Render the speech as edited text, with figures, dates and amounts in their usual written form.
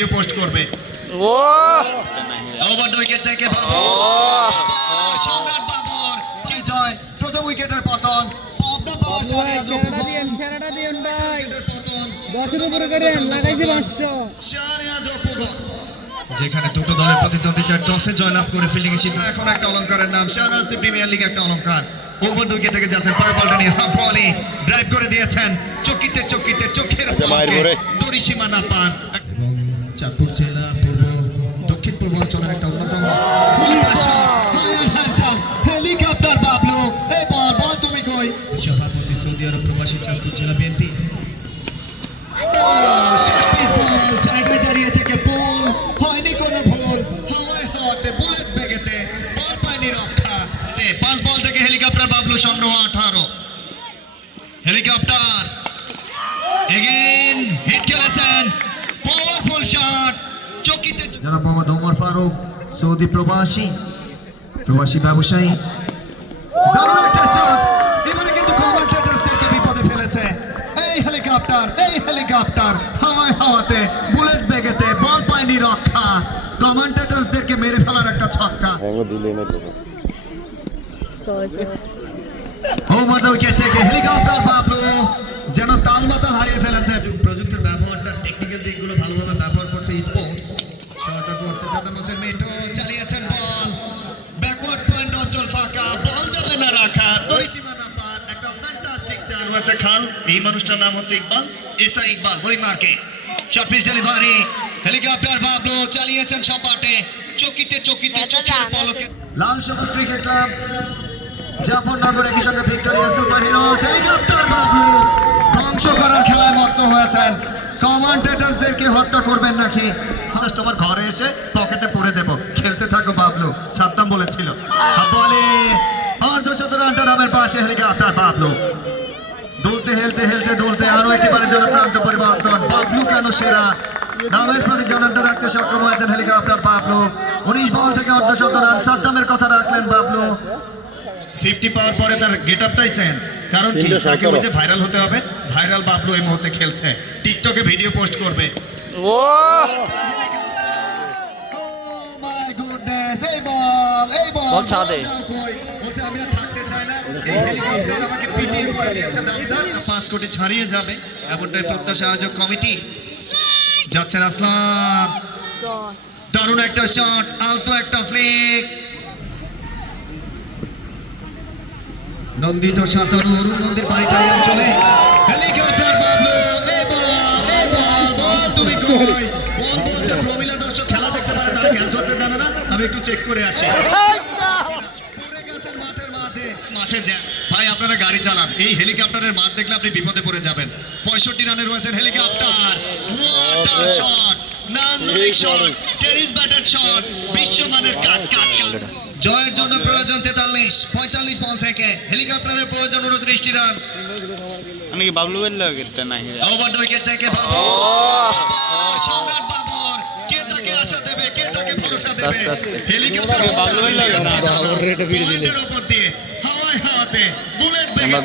Video post করবে। ও over the wicket থেকে বাবর, সম্রাট বাবর কি জয়। প্রথম উইকেটের পতন। যেখানে দুটো দলের প্রতিদ্বন্দ্বিতা টসে জয়লাভ করে ফিল্ডিং এ সিদ্ধ। এখন একটা অলংকারের নাম শাহনাজ, প্রিমিয়ার লিগ একটা অলংকার। ওভার দ্য উইকেট থেকে যাচ্ছেন, পরের বলটা নিয়ে হাফ বলে ড্রাইভ করে দিয়েছেন। চকিতে চকিতে চোখের পলকে দড়িসীমা না পান। এবং চাঁদপুর জেলা দক্ষিণ পূর্বাঞ্চলের একটা অন্যতম হেলিকপ্টার বাবলু। এই বল বল তুমি কই। সভাপতি সৌদি আরব প্রবাসী চাঁদপুর জেলা বিএনপি। জায়গায় দাঁড়িয়ে থেকে বল হয়নি কোনো ভুল। হাওয়ায় হাওয়াতে বুলেট বেগেতে বল পায়নি রক্ষা। 5 বল থেকে হেলিকপ্টার বাবলু সংগ্রহ 18। হেলিকপ্টার এগেইন হিট খেলেছেন, পাওয়ারফুল শট চকিতে। জনাব মোহাম্মদ ওমর ফারুক, সৌদি প্রবাসী ব্যবসায়ী। দারুণ একটা শট, এবারে কিন্তু কমেন্টেটরসদেরকে বিপদে ফেলেছে। এই হেলিকপ্টার হাওয়ায় হাওয়াতে বুলেট বেগেতে বল পায়নি রক্ষা। কমেন্টেটরসদেরকে মেরে ফেলার একটা ছক্কা। ওভার দ্য উইকেট থেকে হেলিকপ্টার বাবলু যেন তালমাতাল হারিয়ে ফেলেছে। প্রযুক্তির ব্যবহারটা, টেকনিক্যাল দিকগুলো ভালোভাবে ব্যবহার করছে স্পোর্টস, সহায়তা করছে। সাদ্দাম হোসেন মিঠু চালিয়েছেন বল, ব্যাকওয়ার্ড পয়েন্ট অঞ্চল ফাঁকা, বল যাবে না রাখা, দড়িসীমা না পার। একটা ফ্যান্টাস্টিক চাল হয়েছে খাল। এই মানুষটার নাম হচ্ছে ইকবাল, এসআই ইকবাল, বোলিং মার্কে। Short pitch delivery, helicopter Bablu চালিয়েছেন সপাটে, চকিতে চকিতে চোখের পলকে। লাল সবুজ ক্রিকেট ক্লাব জাফরনগর একই সঙ্গে Victoria super heroes. Helicopter Bablu ধ্বংস করার খেলায় মত্ত হয়েছেন। কমেন্টেটরসদেরকে হত্যা করবেন নাকি? তোমার ঘরে এসে পকেটে পরে দেব, খেলতে থাকো বাবলু, সাদ্দাম বলেছিল। বলে অর্ধশত রানটা নামের পাশে হেলিকপ্টার বাবলু। দুলতে হেলতে দুলতে আরো একটিবারের জন্য প্রান্ত পরিবর্তন। বাবলু কেন সেরা নামের প্রতি জনতা রাখতে সক্ষম হয়েছেন হেলিকপ্টার বাবলু। 19 বল থেকে অর্ধশত রান, সাদ্দামের কথা রাখলেন বাবলু। 50 পাওয়ার পরে তার গেট আপটাই চেঞ্জ। কারণ কি, তাকে ওই যে ভাইরাল হতে হবে। ভাইরাল বাবলু এই মুহূর্তে খেলছে, টিকটকে ভিডিও পোস্ট করবে। ও মাই গুডনেস, এই বল ছাদে বলছে আমি আর থাকতে চাই না। এই হেলিকপ্টার আমাকে পিটিয়ে করে দিয়েছে দামদার। 5 কোটি ছাড়িয়ে যাবে এমনটাই প্রত্যাশা আয়োজক কমিটি। যাচ্ছেন আসলাম, দারুণ একটা শট, আলতো একটা ফ্লিক। নন্দিত সাঁতারু অরুণ নন্দীর বাড়িটা এই অঞ্চলে। হেলিকপ্টার বাবলু, বল তুমি কই। বল বলছে প্রমিলা দর্শক খেলা দেখতে পারে, তারা খেলা ধরতে জানে না। আমি একটু চেক করে আসি। পড়ে গেছেন মাঠের মাঠে যান ভাই, আপনারা গাড়ি চালান। এই হেলিকপ্টারের মাঠ দেখলে আপনি বিপদে পড়ে যাবেন। 65 রানে রয়েছেন হেলিকপ্টার। ওয়াটার শট, নান্দনিক শট, টেনিস ব্যাটের শট, বিশ্বমানের কাট। জয়ের জন্য প্রয়োজন 45 বল থেকে। হেলিকপ্টারের প্রয়োজন 29 রান। আমি কি বাবলু বললো কিরতে নাই। ওভার দ্য উইকেট থেকে বাবর, সম্রাট বাবর কে তাকে আশা দেবে, কে তাকে ভরসা দেবে। হেলিকপ্টার বাবলু পয়েন্টের উপর দিয়ে হাওয়ায় হাওয়াতে বুলেট বেগে